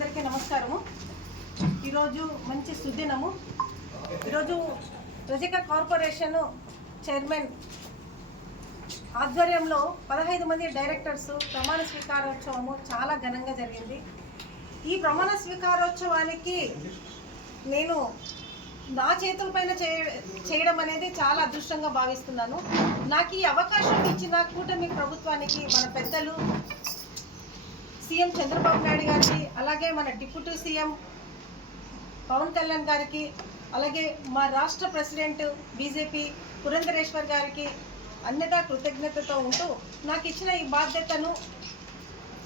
మిత్రులందరికీ నమస్కారము। ఈరోజు మంచి సుదినము। ఈరోజు రజక కార్పొరేషన్ చైర్మన్ ఆధ్వర్యంలో 15 మంది డైరెక్టర్స్ ప్రమాణ స్వీకారోత్సవము చాలా ఘనంగా జరిగింది। ఈ ప్రమాణ స్వీకారోత్సవానికి నేను నా చేతులపైన చేయడం అనేది చాలా అదృష్టంగా భావిస్తున్నాను। నాకు ఈ అవకాశం ఇచ్చిన కూటమి ప్రభుత్వానికి, మన పెద్దలు సీఎం చంద్రబాబు నాయుడు గారికి, అలాగే మన డిప్యూటీ సీఎం పవన్ కళ్యాణ్ గారికి, అలాగే మా రాష్ట్ర ప్రెసిడెంట్ బీజేపీ పురంధరేశ్వర్ గారికి అన్యదా కృతజ్ఞతతో ఉంటూ నాకు ఇచ్చిన ఈ బాధ్యతను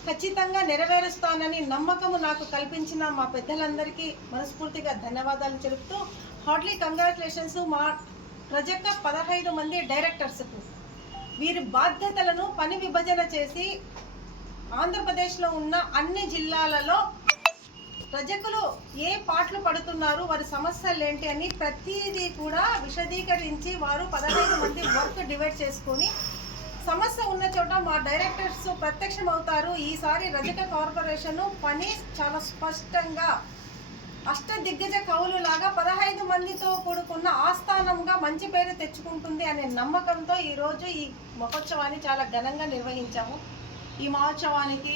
ఖచ్చితంగా నెరవేరుస్తానని నమ్మకము నాకు కల్పించిన మా పెద్దలందరికీ మనస్ఫూర్తిగా ధన్యవాదాలు తెలుపుతూ హార్ట్లీ కంగ్రాచులేషన్స్ మా రజక 15 మంది డైరెక్టర్స్కు। వీరి బాధ్యతలను పని విభజన చేసి ఆంధ్రప్రదేశ్లో ఉన్న అన్ని జిల్లాలలో రజకులు ఏ పాటలు పడుతున్నారు, వారి సమస్యలు ఏంటి అని ప్రతిదీ కూడా విశదీకరించి వారు 15 మంది వర్క్ డివైడ్ చేసుకొని సమస్య ఉన్న చోట మా డైరెక్టర్స్ ప్రత్యక్షం అవుతారు। ఈసారి రజక కార్పొరేషన్ పని చాలా స్పష్టంగా అష్టదిగ్గజ కవులు లాగా 15 మందితో కూడుకున్న ఆస్థానంగా మంచి పేరు తెచ్చుకుంటుంది అనే నమ్మకంతో ఈరోజు ఈ మహోత్సవాన్ని చాలా ఘనంగా నిర్వహించాము। ఈ మహోత్సవానికి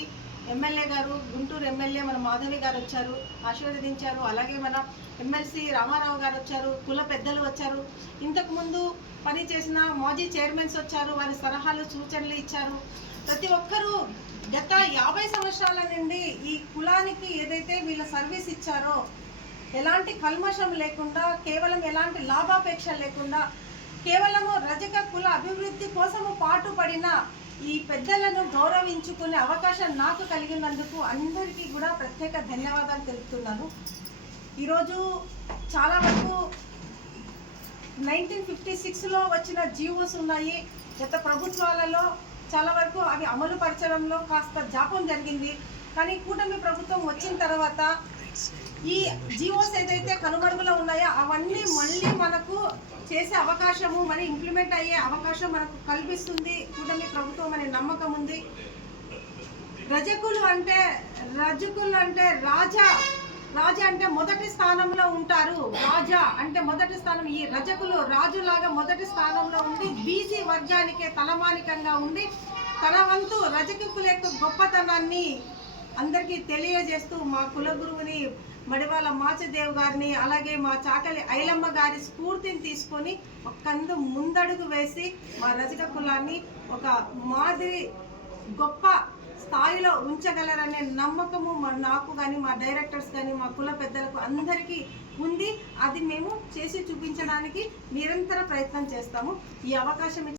ఎమ్మెల్యే గారు, గుంటూరు ఎమ్మెల్యే మన మాధవి గారు వచ్చారు, ఆశీర్వదించారు। అలాగే మన ఎమ్మెల్సీ రామారావు గారు వచ్చారు, కుల పెద్దలు వచ్చారు, ఇంతకుముందు పని చేసిన మాజీ చైర్మన్స్ వచ్చారు, వారి సలహాలు సూచనలు ఇచ్చారు। ప్రతి ఒక్కరూ గత 50 సంవత్సరాల నుండి ఈ కులానికి ఏదైతే వీళ్ళ సర్వీస్ ఇచ్చారో ఎలాంటి కల్మషం లేకుండా, కేవలం ఎలాంటి లాభాపేక్ష లేకుండా, కేవలము రజక కుల అభివృద్ధి కోసము పాటుపడిన ఈ పెద్దలను గౌరవించుకునే అవకాశం నాకు కలిగినందుకు అందరికీ కూడా ప్రత్యేక ధన్యవాదాలు తెలుపుతున్నాను। ఈరోజు చాలా వరకు 1956లో వచ్చిన జీవోస్ ఉన్నాయి, గత ప్రభుత్వాలలో చాలా వరకు అవి అమలు పరచడంలో కాస్త జాప్యం జరిగింది। కానీ కూటమి ప్రభుత్వం వచ్చిన తర్వాత ఈ జీవోస్ ఏదైతే కనుమరుగులో ఉన్నాయో అవన్నీ మళ్ళీ మనకు చేసే అవకాశము, మరి ఇంప్లిమెంట్ అయ్యే అవకాశం మనకు కల్పిస్తుంది కూటమి ప్రభుత్వం అనే నమ్మకం ఉంది। రజకులు అంటే రాజా అంటే మొదటి స్థానంలో ఉంటారు, రాజా అంటే మొదటి స్థానం। ఈ రజకులు రాజులాగా మొదటి స్థానంలో ఉండి బీసీ వర్గానికే తలమానికంగా ఉండి తన వంతు రజకుల యొక్క గొప్పతనాన్ని అందరికీ తెలియజేస్తూ మా కులగురువుని మడివాల మాచదేవ్ గారిని, అలాగే మా చాకలి ఐలమ్మ గారి స్ఫూర్తిని తీసుకొని ఒకందు ముందడుగు వేసి మా రజక కులాన్ని ఒక మాదిరి గొప్ప స్థాయిలో ఉంచగలరనే నమ్మకము నాకు కానీ, మా డైరెక్టర్స్ కానీ, మా కుల పెద్దలకు అందరికీ ఉంది। అది మేము చేసి చూపించడానికి నిరంతర ప్రయత్నం చేస్తాము। ఈ అవకాశం